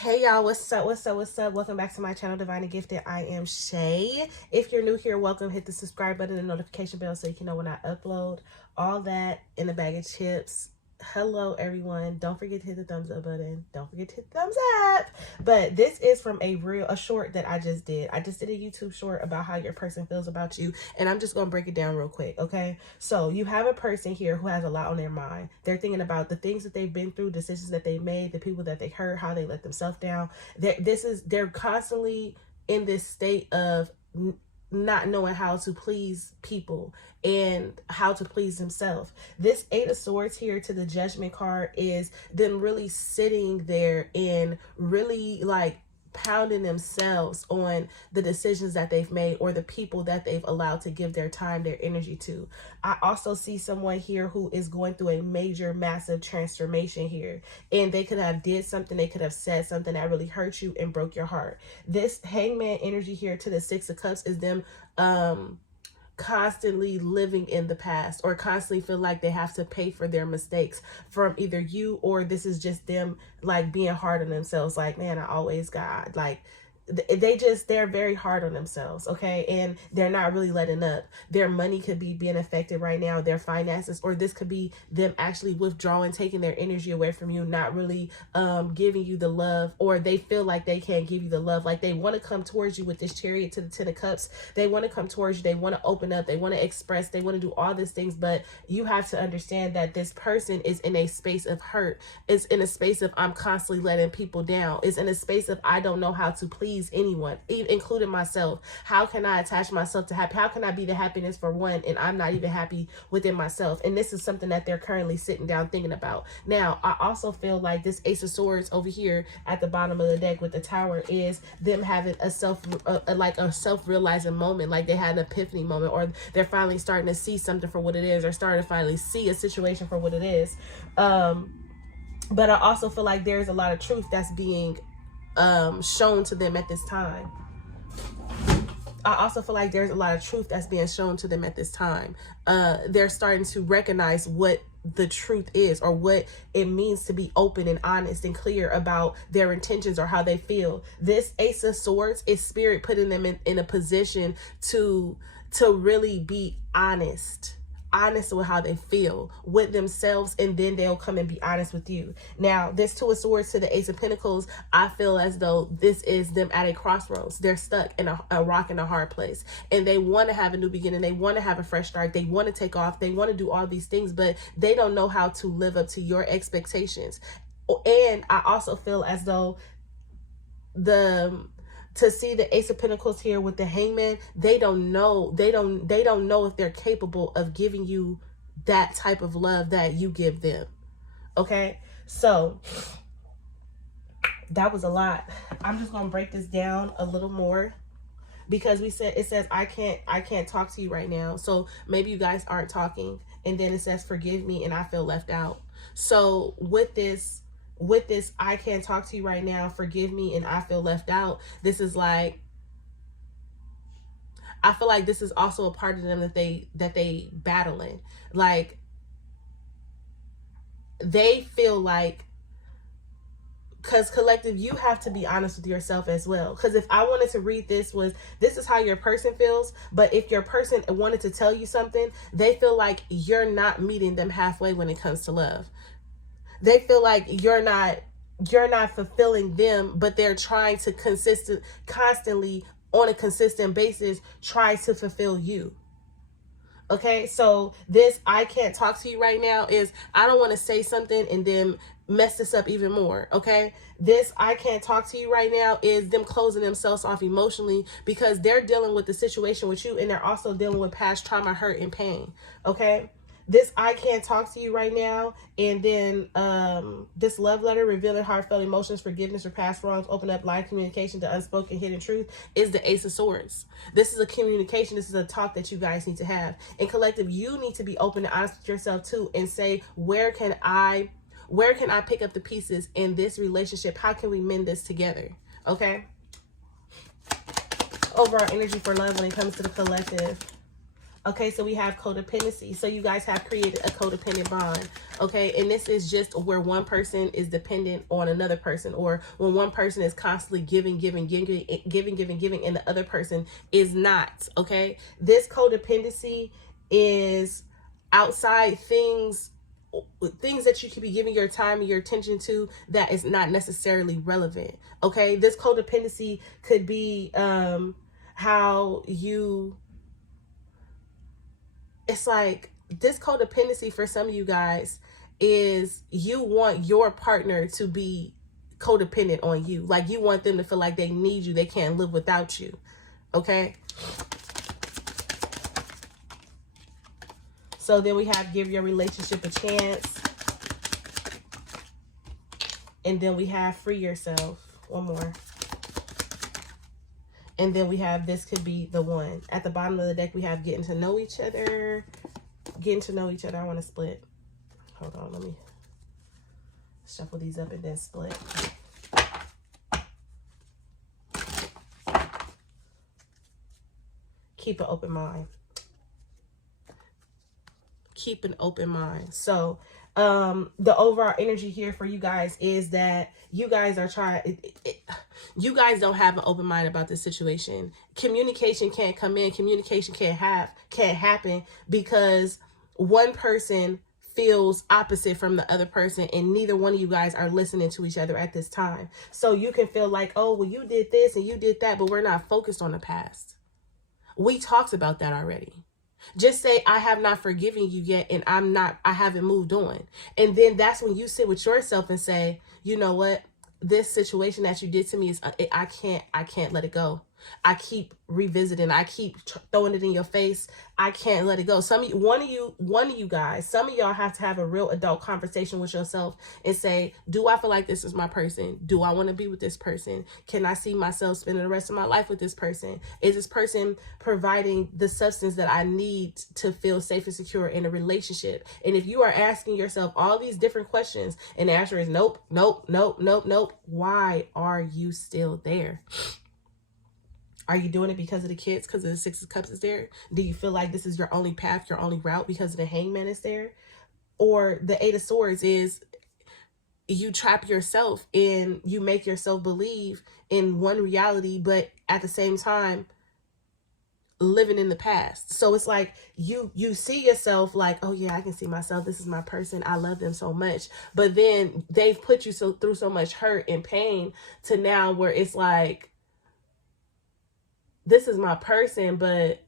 Hey y'all, what's up? Welcome back to my channel, Divine and Gifted. I am Shay. If you're new here, welcome. Hit the subscribe button and notification bell so you can know when I upload. All that in a bag of chips. Hello everyone. Don't forget to hit the thumbs up button. Don't forget to hit the thumbs up. But this is from a short that I just did. I just did a YouTube short about how your person feels about you, and I'm just gonna break it down real quick, okay? So you have a person here who has a lot on their mind. They're thinking about the things that they've been through, decisions that they made, the people that they hurt, how they let themselves down. They're constantly in this state of not knowing how to please people and how to please himself. This Eight of Swords here to the Judgment card is them really sitting there and really like pounding themselves on the decisions that they've made or the people that they've allowed to give their time, their energy to. I also see someone here who is going through a major, massive transformation here. And they could have did something, they could have said something that really hurt you and broke your heart. This Hangman energy here to the Six of Cups is them constantly living in the past, or constantly feel like they have to pay for their mistakes from either you, or this is just them like being hard on themselves, like, man, I always got like they're very hard on themselves, okay? And they're not really letting up. Their money could be being affected right now, their finances, or this could be them actually withdrawing, taking their energy away from you, not really giving you the love, or they feel like they can't give you the love. Like they want to come towards you with this Chariot to the Ten of Cups. They want to come towards you, they want to open up, they want to express, they want to do all these things, but you have to understand that this person is in a space of hurt. It's in a space of I'm constantly letting people down. It's in a space of I don't know how to please anyone, including myself. How can I attach myself to happy? How can I be the happiness for one and I'm not even happy within myself? And this is something that they're currently sitting down thinking about. Now, I also feel like this Ace of Swords over here at the bottom of the deck with the Tower is them having a self-realizing moment, like they had an epiphany moment, or they're finally starting to see something for what it is, or starting to finally see a situation for what it is. But I also feel like there's a lot of truth that's being shown to them at this time. I also feel like there's a lot of truth that's being shown to them at this time. They're starting to recognize what the truth is, or what it means to be open and honest and clear about their intentions or how they feel. This Ace of Swords is spirit putting them in a position to really be honest with how they feel with themselves, and then they'll come and be honest with you. Now, this Two of Swords to the Ace of Pentacles, I feel as though this is them at a crossroads. They're stuck in a rock and a hard place, and they want to have a new beginning. They want to have a fresh start. They want to take off. They want to do all these things, but they don't know how to live up to your expectations. And I also feel as though to see the Ace of Pentacles here with the Hangman, they don't know if they're capable of giving you that type of love that you give them. Okay, so that was a lot. I'm just gonna break this down a little more, because it says I can't talk to you right now. So maybe you guys aren't talking, and then it says forgive me and I feel left out. So with this I can't talk to you right now, forgive me and I feel left out, this is like, I feel like this is also a part of them that they battling. Like they feel like, because collective, you have to be honest with yourself as well. Because if I wanted to read this is how your person feels, but if your person wanted to tell you something, they feel like you're not meeting them halfway when it comes to love. They feel like you're not fulfilling them, but they're trying to constantly on a consistent basis try to fulfill you. Okay, so this I can't talk to you right now is I don't want to say something and then mess this up even more. Okay, this I can't talk to you right now is them closing themselves off emotionally, because they're dealing with the situation with you, and they're also dealing with past trauma, hurt, and pain. Okay, this I can't talk to you right now, and then this love letter revealing heartfelt emotions, forgiveness for past wrongs, open up line communication to unspoken hidden truth is the Ace of Swords. This is a communication. This is a talk that you guys need to have. And collective, you need to be open and honest with yourself too, and say, where can I pick up the pieces in this relationship? How can we mend this together? Okay, overall energy for love when it comes to the collective. Okay, so we have codependency. So you guys have created a codependent bond. Okay, and this is just where one person is dependent on another person, or when one person is constantly giving, and the other person is not. Okay, this codependency is outside things that you could be giving your time and your attention to that is not necessarily relevant. Okay, this codependency could be how you, it's like this codependency for some of you guys is you want your partner to be codependent on you. Like you want them to feel like they need you, they can't live without you. Okay, so then we have give your relationship a chance, and then we have free yourself. One more. And then we have this could be the one. At the bottom of the deck, we have getting to know each other. Getting to know each other. I want to split. Hold on. Let me shuffle these up and then split. Keep an open mind. Keep an open mind. So the overall energy here for you guys is that you guys are trying, you guys don't have an open mind about this situation. Communication can't come in, communication can't happen because one person feels opposite from the other person, and neither one of you guys are listening to each other at this time. So you can feel like, oh, well, you did this and you did that, but we're not focused on the past. We talked about that already. Just say, I have not forgiven you yet, and I haven't moved on. And then that's when you sit with yourself and say, you know what? This situation that you did to me is, I can't let it go. I keep revisiting. I keep throwing it in your face. I can't let it go. One of you guys, some of y'all have to have a real adult conversation with yourself and say, do I feel like this is my person? Do I want to be with this person? Can I see myself spending the rest of my life with this person? Is this person providing the substance that I need to feel safe and secure in a relationship? And if you are asking yourself all these different questions and the answer is nope, nope, nope, nope, nope, why are you still there? Are you doing it because of the kids, because of the Six of Cups is there? Do you feel like this is your only path, your only route because of the Hangman is there? Or the Eight of Swords is you trap yourself and you make yourself believe in one reality, but at the same time, living in the past. So it's like you see yourself like, oh yeah, I can see myself. This is my person. I love them so much. But then they've put you through so much hurt and pain to now where it's like, this is my person, but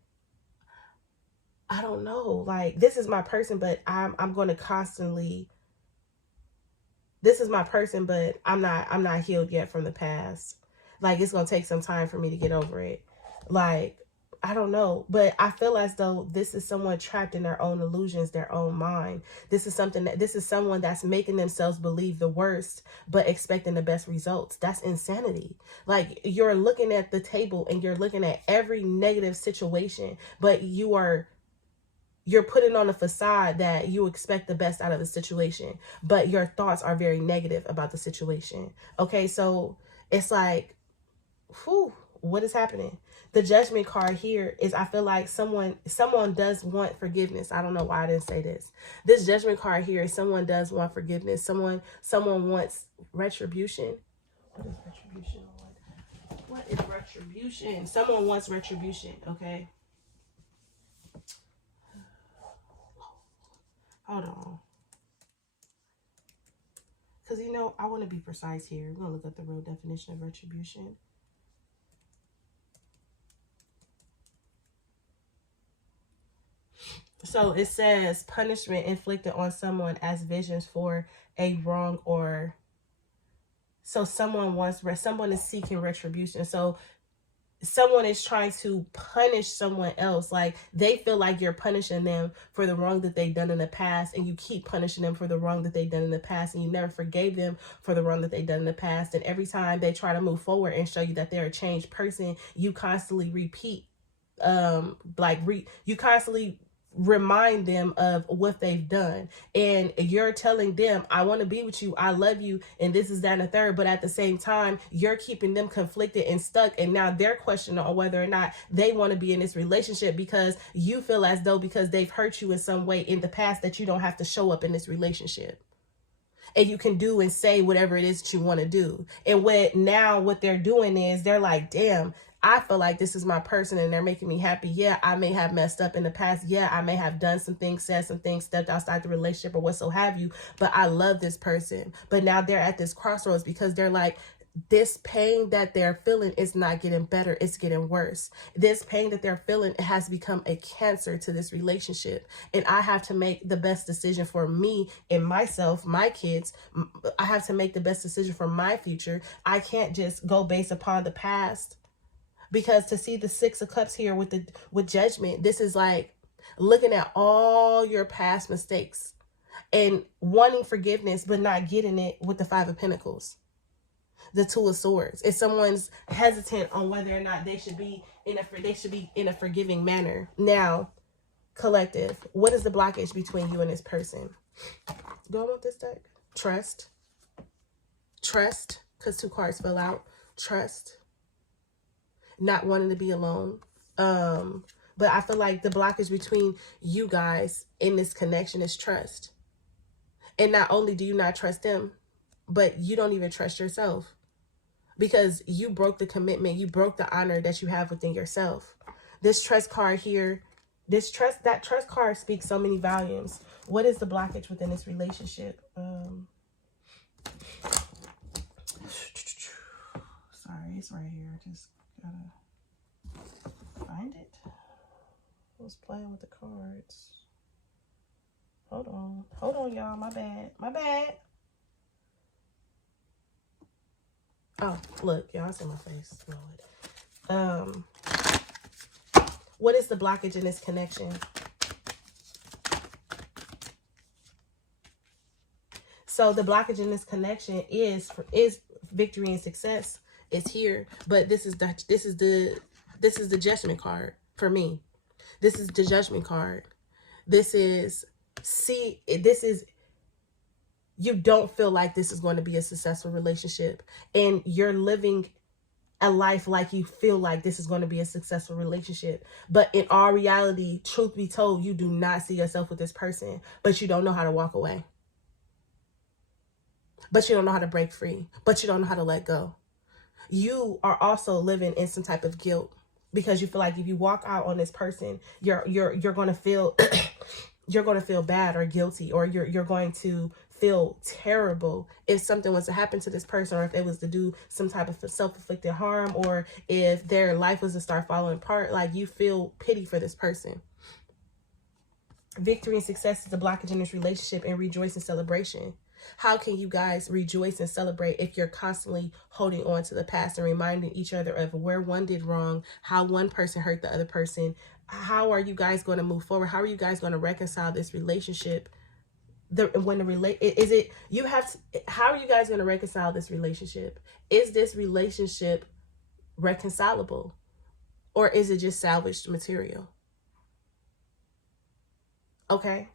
I don't know. Like, this is my person, but I'm going to constantly, this is my person, but I'm not healed yet from the past. Like, it's going to take some time for me to get over it. Like, I don't know, but I feel as though this is someone trapped in their own illusions, their own mind. This is someone that's making themselves believe the worst, but expecting the best results. That's insanity. Like, you're looking at the table and you're looking at every negative situation, but you're putting on a facade that you expect the best out of the situation, but your thoughts are very negative about the situation. Okay, so it's like, whew, what is happening? The Judgment card here is, I feel like someone does want forgiveness. I don't know why I didn't say this. This Judgment card here is someone does want forgiveness. Someone wants retribution. What is retribution? What is retribution? Someone wants retribution, okay? Hold on. Because, I want to be precise here. We're going to look at the real definition of retribution. So it says punishment inflicted on someone as visions for a wrong, or so someone is seeking retribution. So someone is trying to punish someone else. Like, they feel like you're punishing them for the wrong that they've done in the past, and you keep punishing them for the wrong that they've done in the past, and you never forgave them for the wrong that they've done in the past. And every time they try to move forward and show you that they're a changed person, you constantly repeat, you constantly remind them of what they've done. And you're telling them, I want to be with you, I love you, and this is that and the third. But at the same time, you're keeping them conflicted and stuck. And now they're questioning on whether or not they want to be in this relationship, because you feel as though because they've hurt you in some way in the past that you don't have to show up in this relationship. And you can do and say whatever it is that you want to do. And what they're doing is they're like, damn, I feel like this is my person and they're making me happy. Yeah, I may have messed up in the past. Yeah, I may have done some things, said some things, stepped outside the relationship or what so have you. But I love this person. But now they're at this crossroads because they're like, this pain that they're feeling is not getting better, it's getting worse. This pain that they're feeling, it has become a cancer to this relationship. And I have to make the best decision for me and myself, my kids. I have to make the best decision for my future. I can't just go based upon the past. Because to see the Six of Cups here with Judgment, this is like looking at all your past mistakes and wanting forgiveness, but not getting it with the Five of Pentacles. The Two of Swords. If someone's hesitant on whether or not they should be in a forgiving manner. Now, collective, what is the blockage between you and this person? Do I want this deck? Trust. Trust, because 2 cards fell out. Trust. Not wanting to be alone. But I feel like the blockage between you guys in this connection is trust. And not only do you not trust them, but you don't even trust yourself. Because you broke the commitment, you broke the honor that you have within yourself. This trust card here, that trust card speaks so many volumes. What is the blockage within this relationship? Sorry, it's right here. I just gotta find it. I was playing with the cards. Hold on, y'all. My bad. Oh, look, y'all see my face. Lord. What is the blockage in this connection? So the blockage in this connection is victory and success. It's here, but this is the Judgment card for me. This is the Judgment card. This is you don't feel like this is going to be a successful relationship, and you're living a life like you feel like this is going to be a successful relationship. But in all reality, truth be told, you do not see yourself with this person, but you don't know how to walk away. But you don't know how to break free, but you don't know how to let go. You are also living in some type of guilt because you feel like if you walk out on this person, you're going to feel you're going to feel bad or guilty, or you're going to feel terrible if something was to happen to this person, or if it was to do some type of self-inflicted harm, or if their life was to start falling apart. Like, you feel pity for this person. Victory and success is the blockage in this relationship, and rejoice and celebration. How can you guys rejoice and celebrate if you're constantly holding on to the past and reminding each other of where one did wrong, how one person hurt the other person? How are you guys going to move forward? How are you guys going to reconcile this relationship? How are you guys going to reconcile this relationship? Is this relationship reconcilable, or is it just salvaged material? Okay.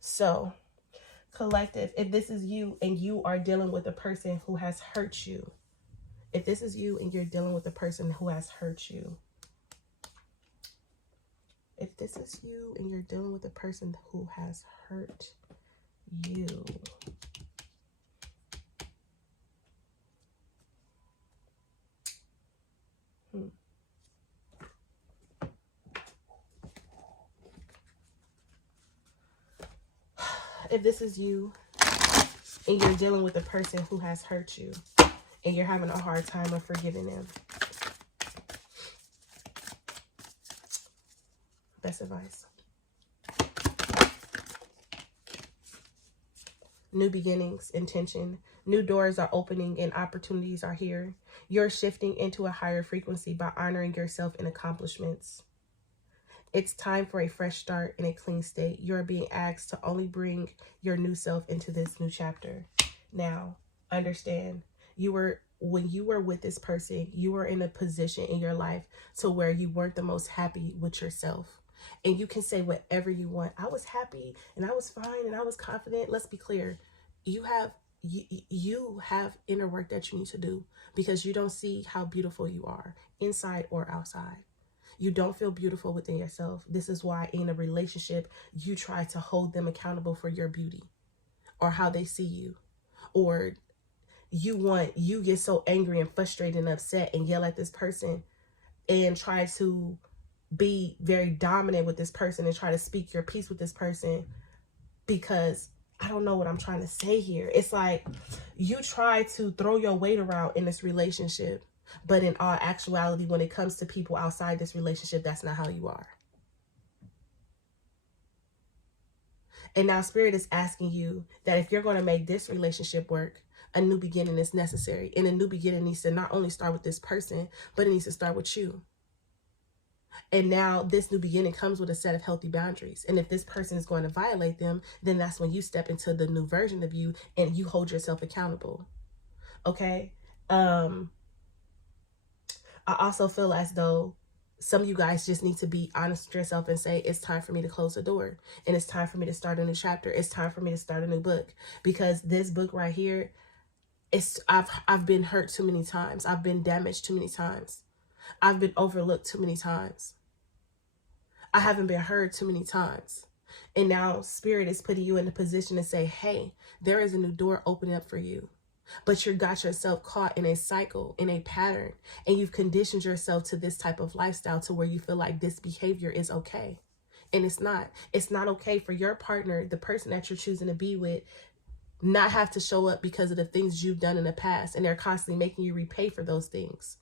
So, collective, if this is you and you are dealing with a person who has hurt you, if this is you and you're dealing with a person who has hurt you, if this is you and you're dealing with a person who has hurt you, if this is you and you're dealing with a person who has hurt you and you're having a hard time of forgiving them, best advice. New beginnings, intention, new doors are opening and opportunities are here. You're shifting into a higher frequency by honoring yourself and accomplishments. It's time for a fresh start in a clean state. You're being asked to only bring your new self into this new chapter. Now, understand, when you were with this person, you were in a position in your life to where you weren't the most happy with yourself. And you can say whatever you want. I was happy and I was fine and I was confident. Let's be clear. You have inner work that you need to do, because you don't see how beautiful you are inside or outside. You don't feel beautiful within yourself. This is why in a relationship, you try to hold them accountable for your beauty or how they see you. Or you get so angry and frustrated and upset and yell at this person and try to be very dominant with this person and try to speak your piece with this person, because I don't know what I'm trying to say here. It's like you try to throw your weight around in this relationship, but in all actuality, when it comes to people outside this relationship, that's not how you are. And now Spirit is asking you that if you're going to make this relationship work, a new beginning is necessary. And a new beginning needs to not only start with this person, but it needs to start with you. And now this new beginning comes with a set of healthy boundaries. And if this person is going to violate them, then that's when you step into the new version of you and you hold yourself accountable. Okay? I also feel as though some of you guys just need to be honest with yourself and say, it's time for me to close the door. And it's time for me to start a new chapter. It's time for me to start a new book. Because this book right here, I've been hurt too many times. I've been damaged too many times. I've been overlooked too many times. I haven't been heard too many times. And now Spirit is putting you in a position to say, hey, there is a new door opening up for you. But you got yourself caught in a cycle, in a pattern, and you've conditioned yourself to this type of lifestyle to where you feel like this behavior is okay. And it's not. It's not okay for your partner, the person that you're choosing to be with, not have to show up because of the things you've done in the past, and they're constantly making you repay for those things.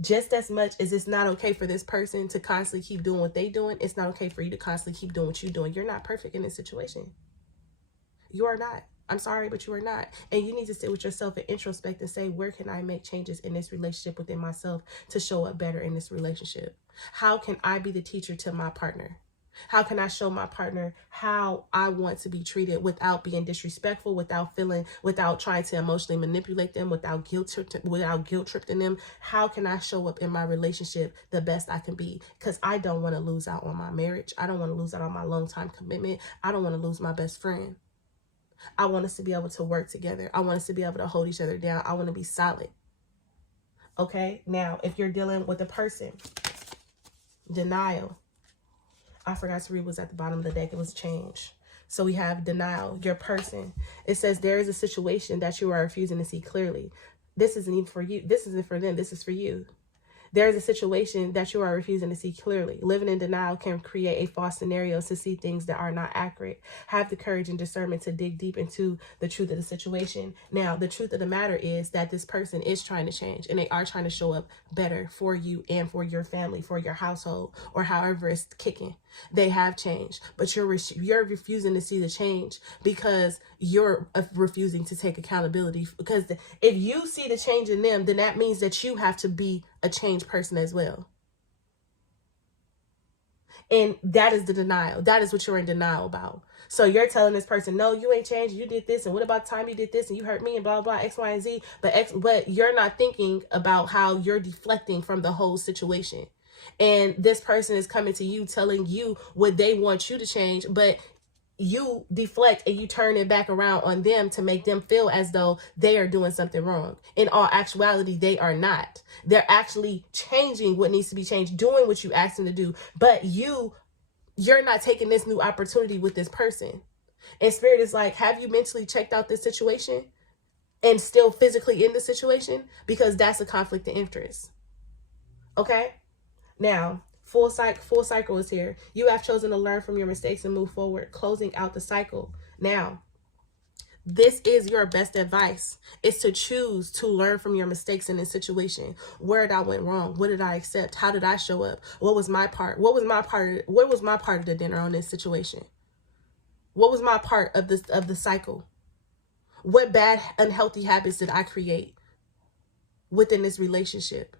Just as much as it's not okay for this person to constantly keep doing what they're doing, it's not okay for you to constantly keep doing what you're doing. You're not perfect in this situation. You are not. I'm sorry, but you are not. And you need to sit with yourself and introspect and say, where can I make changes in this relationship within myself to show up better in this relationship? How can I be the teacher to my partner? How can I show my partner how I want to be treated without being disrespectful, without trying to emotionally manipulate them, without guilt tripping them? How can I show up in my relationship the best I can be? Because I don't want to lose out on my marriage. I don't want to lose out on my long-time commitment. I don't want to lose my best friend. I want us to be able to work together. I want us to be able to hold each other down. I want to be solid. Okay? Now, if you're dealing with a person, denial. I forgot to read what's at the bottom of the deck. It was change. So we have denial, your person. It says there is a situation that you are refusing to see clearly. This isn't even for you. This isn't for them. This is for you. There is a situation that you are refusing to see clearly. Living in denial can create a false scenario to see things that are not accurate. Have the courage and discernment to dig deep into the truth of the situation. Now, the truth of the matter is that this person is trying to change, and they are trying to show up better for you and for your family, for your household, or however it's kicking. They have changed, but you're refusing to see the change because you're refusing to take accountability. Because if you see the change in them, then that means that you have to be a changed person as well. And that is the denial. That is what you're in denial about. So you're telling this person, no, you ain't changed. You did this. And what about the time you did this and you hurt me and blah, blah, X, Y, and Z. But you're not thinking about how you're deflecting from the whole situation. And this person is coming to you telling you what they want you to change, but you deflect and you turn it back around on them to make them feel as though they are doing something wrong. In all actuality, they are not. They're actually changing what needs to be changed, doing what you asked them to do, but you're not taking this new opportunity with this person. And Spirit is like, have you mentally checked out this situation and still physically in the situation? Because that's a conflict of interest. Okay? Now, full cycle is here. You have chosen to learn from your mistakes and move forward, closing out the cycle. Now, this is your best advice, is to choose to learn from your mistakes in this situation. Where did I went wrong? What did I accept? How did I show up? What was my part? What was my part of the dinner on this situation? What was my part of the cycle? What bad, unhealthy habits did I create within this relationship?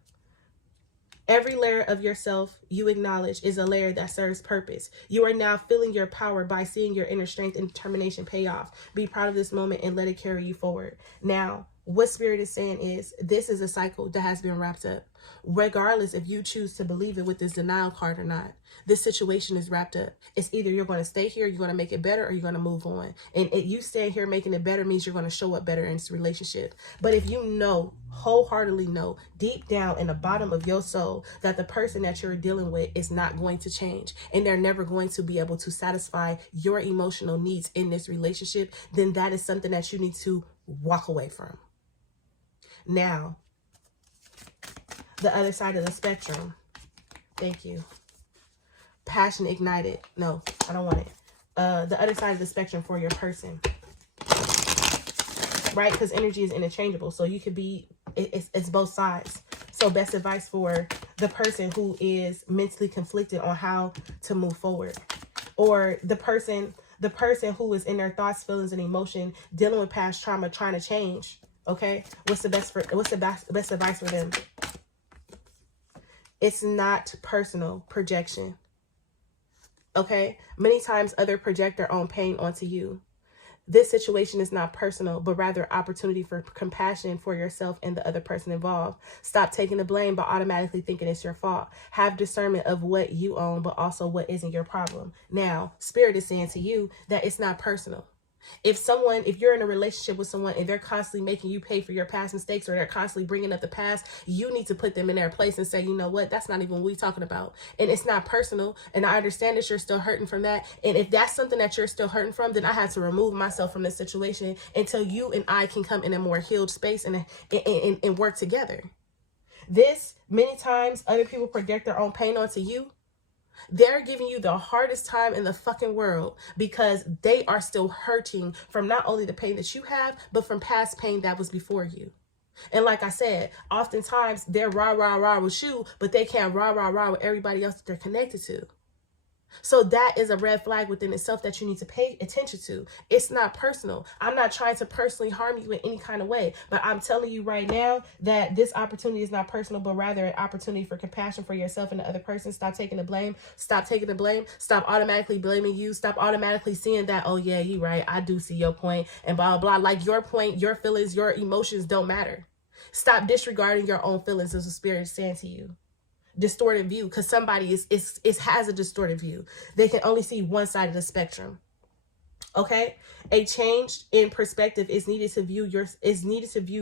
Every layer of yourself you acknowledge is a layer that serves purpose. You are now feeling your power by seeing your inner strength and determination pay off. Be proud of this moment and let it carry you forward. Now, What Spirit is saying is this is a cycle that has been wrapped up. Regardless if you choose to believe it with this denial card or not, this situation is wrapped up. It's either you're going to stay here, you're going to make it better, or you're going to move on. And if you staying here making it better means you're going to show up better in this relationship. But if you know, wholeheartedly know, deep down in the bottom of your soul, that the person that you're dealing with is not going to change and they're never going to be able to satisfy your emotional needs in this relationship, then that is something that you need to walk away from. Now, the other side of the spectrum. Thank you. Passion ignited. No, I don't want it. The other side of the spectrum for your person. Right? Because energy is interchangeable. So you could be, it's both sides. So best advice for the person who is mentally conflicted on how to move forward. Or the person who is in their thoughts, feelings, and emotion, dealing with past trauma, trying to change. Okay, what's the best advice for them? It's not personal, projection. Okay, many times others project their own pain onto you. This situation is not personal, but rather opportunity for compassion for yourself and the other person involved. Stop taking the blame by automatically thinking it's your fault. Have discernment of what you own, but also what isn't your problem. Now, Spirit is saying to you that it's not personal. If you're in a relationship with someone and they're constantly making you pay for your past mistakes, or they're constantly bringing up the past, you need to put them in their place and say, you know what, that's not even what we're talking about. And it's not personal. And I understand that you're still hurting from that. And if that's something that you're still hurting from, then I have to remove myself from this situation until you and I can come in a more healed space and work together. This, many times, other people project their own pain onto you. They're giving you the hardest time in the fucking world because they are still hurting from not only the pain that you have, but from past pain that was before you. And like I said, oftentimes they're rah with you, but they can't rah with everybody else that they're connected to. So that is a red flag within itself that you need to pay attention to. It's not personal. I'm not trying to personally harm you in any kind of way, but I'm telling you right now that this opportunity is not personal, but rather an opportunity for compassion for yourself and the other person. Stop taking the blame. Stop taking the blame. Stop automatically blaming you. Stop automatically seeing that, oh yeah, you're right, I do see your point, and blah, blah, blah. Like your point, your feelings, your emotions don't matter. Stop disregarding your own feelings as the Spirit is saying to you. Distorted view, because somebody has a distorted view. They can only see one side of the spectrum. Okay, a change in perspective is needed to view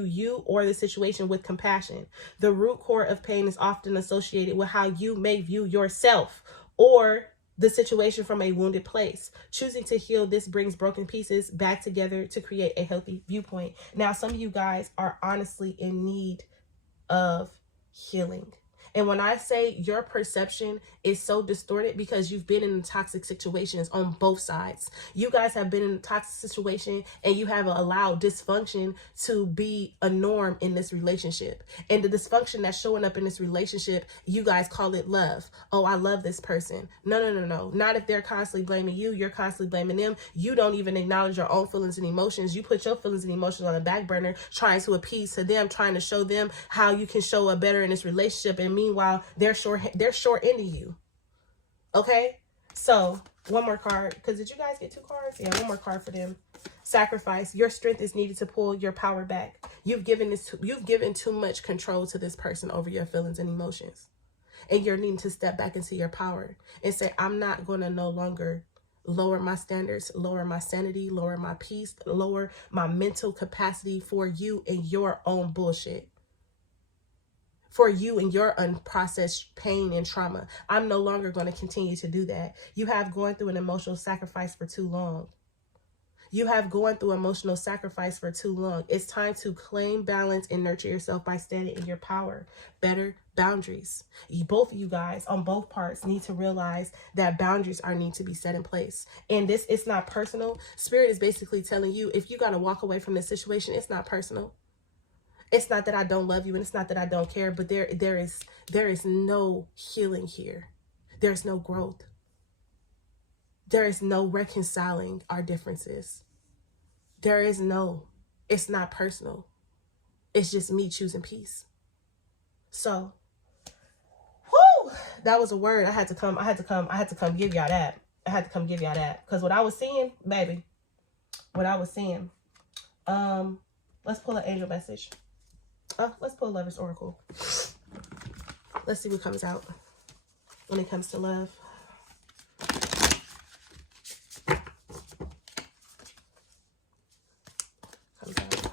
you or the situation with compassion. The root core of pain is often associated with how you may view yourself or the situation from a wounded place. Choosing to heal this brings broken pieces back together to create a healthy viewpoint. Now, some of you guys are honestly in need of healing. And when I say your perception is so distorted because you've been in toxic situations on both sides. You guys have been in a toxic situation and you have allowed dysfunction to be a norm in this relationship. And the dysfunction that's showing up in this relationship, you guys call it love. Oh, I love this person. No. Not if they're constantly blaming you. You're constantly blaming them. You don't even acknowledge your own feelings and emotions. You put your feelings and emotions on the back burner, trying to appease to them, trying to show them how you can show up better in this relationship. And meanwhile, they're short ending you. Okay, so one more card, because did you guys get 2 cards? Yeah, one more card for them. Sacrifice. Your strength is needed to pull your power back. You've given too much control to this person over your feelings and emotions, and you're needing to step back into your power and say, I'm not going to no longer lower my standards, lower my sanity, lower my peace, lower my mental capacity for you and your own bullshit. For you and your unprocessed pain and trauma. I'm no longer going to continue to do that. You have gone through an emotional sacrifice for too long. It's time to claim balance and nurture yourself by standing in your power. Better boundaries. Both of you guys on both parts need to realize that boundaries need to be set in place. And it's not personal. Spirit is basically telling you, if you got to walk away from this situation, it's not personal. It's not that I don't love you and it's not that I don't care, but there is no healing here. There's no growth. There is no reconciling our differences. It's not personal. It's just me choosing peace. So, that was a word. I had to come give y'all that. Because what I was seeing, baby, Let's pull an angel message. Let's pull a Lover's Oracle. Let's see what comes out when it comes to love. Comes out.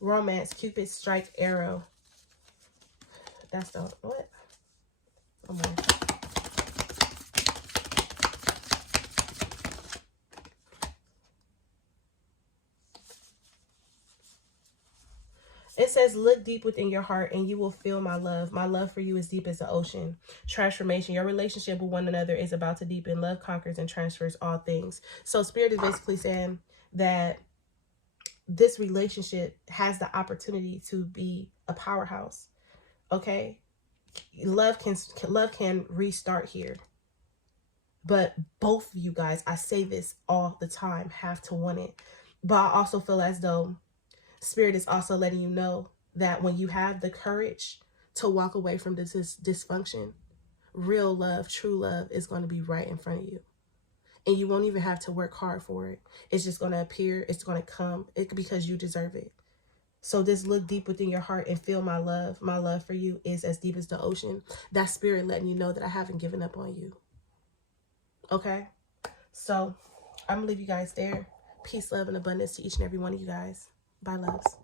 Romance, Cupid strike arrow. That's the what? Oh my. It says, look deep within your heart and you will feel my love. My love for you is deep as the ocean. Transformation. Your relationship with one another is about to deepen. Love conquers and transfers all things. So Spirit is basically saying that this relationship has the opportunity to be a powerhouse. Okay? Love can restart here. But both of you guys, I say this all the time, have to want it. But I also feel as though Spirit is also letting you know that when you have the courage to walk away from this dysfunction, real love, true love is going to be right in front of you. And you won't even have to work hard for it. It's just going to appear. It's going to come because you deserve it. So this look deep within your heart and feel my love. My love for you is as deep as the ocean. That Spirit letting you know that I haven't given up on you. Okay? So I'm going to leave you guys there. Peace, love, and abundance to each and every one of you guys. Bye, loves.